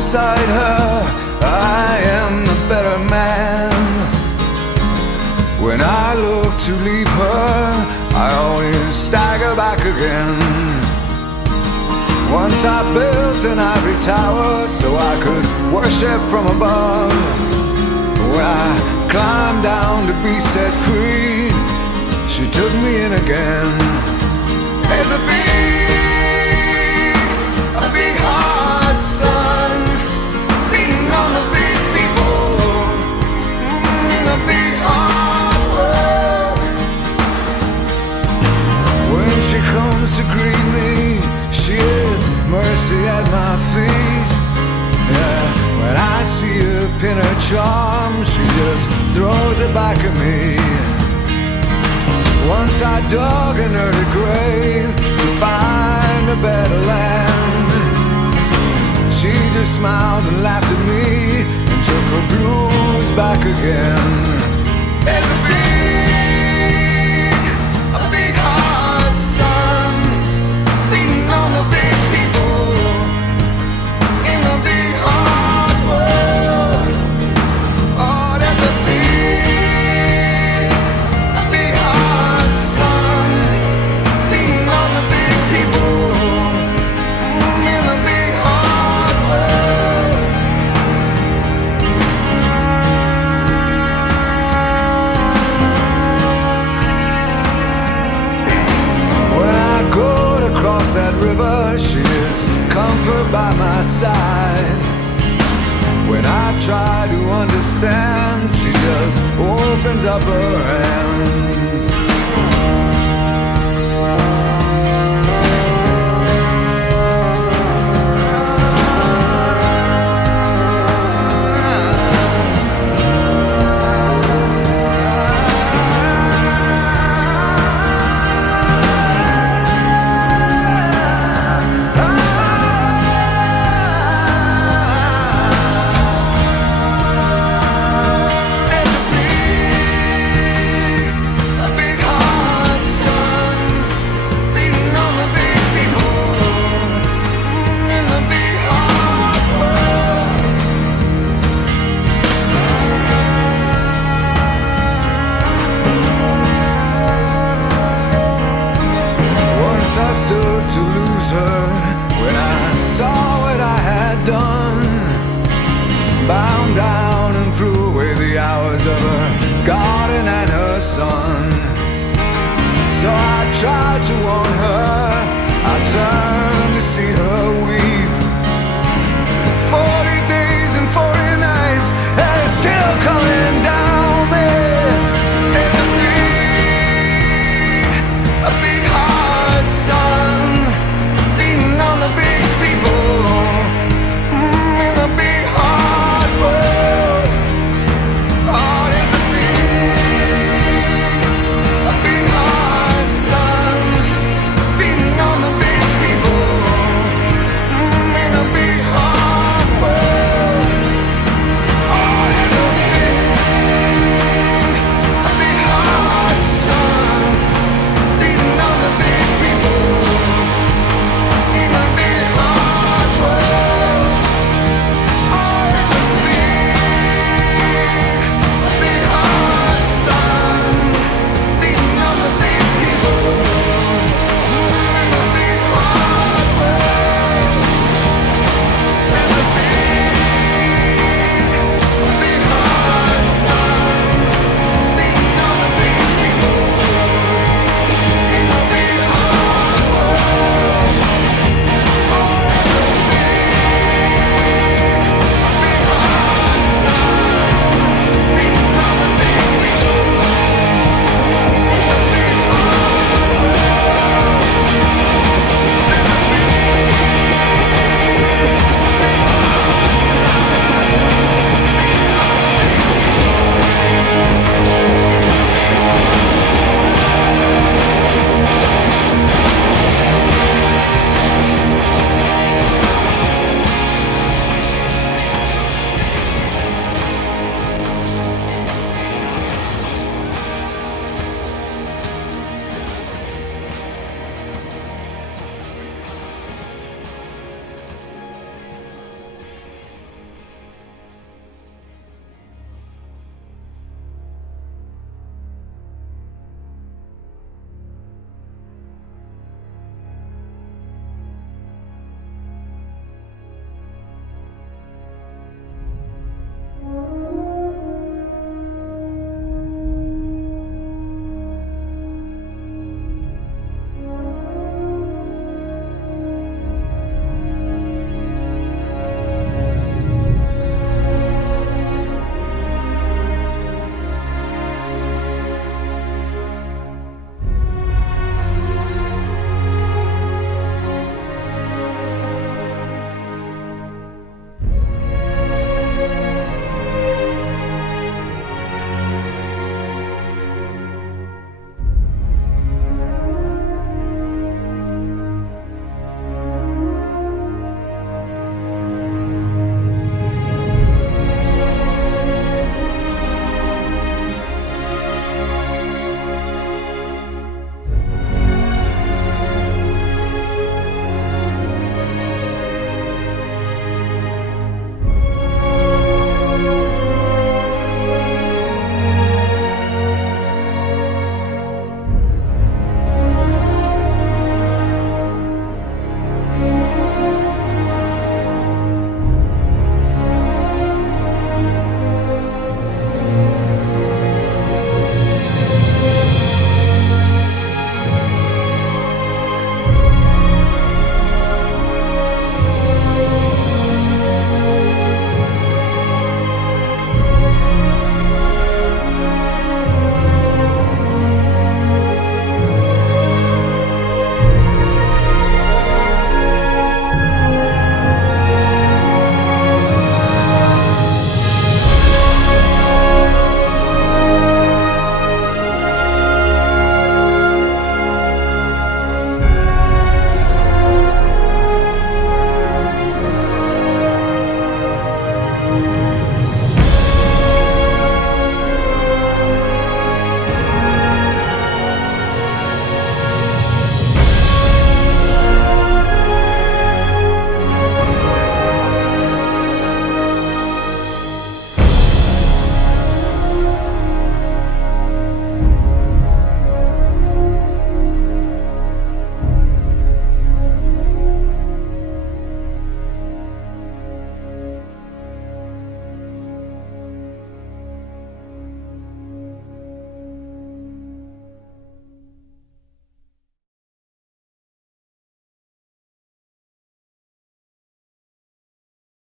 beside her, I am the better man. When I look to leave her, I always stagger back again. Once I built an ivory tower so I could worship from above. When I climbed down to be set free, she took me in again. There's a big hard sun beating on the big people in the big hard world. When she comes to greet me, she is mercy at my feet. Yeah, when I see her pin her charm, she just throws it back at me. Once I dug an early grave to find a better land. She just smiled and laughed at me and took her blues back again. There's a big hard sun beating on the big people in the big hard world. Oh, there's a big hard sun beating on the big people in the big hard world. When I go to cross that river, she is comfort by my side. When I try to understand, she just opens up her hands. I stood to lose her when I saw what I had done. Bound down and threw away the hours of her garden and her son. So I tried to warn